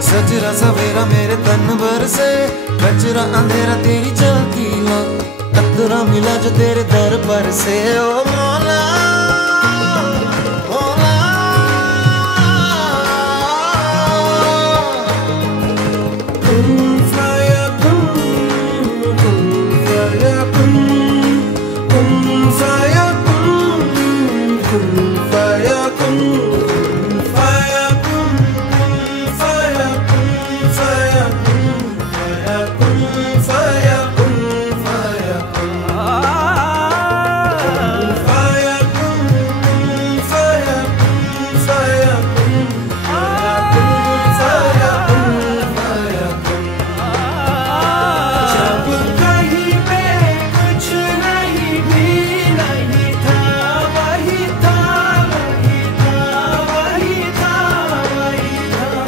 सजरा सवेरा मेरे तन भर से, कचरा अंधेरा तेरी चलती ला, कतरा मिला जो तेरे दर पर से। ओ मौला मौला, तू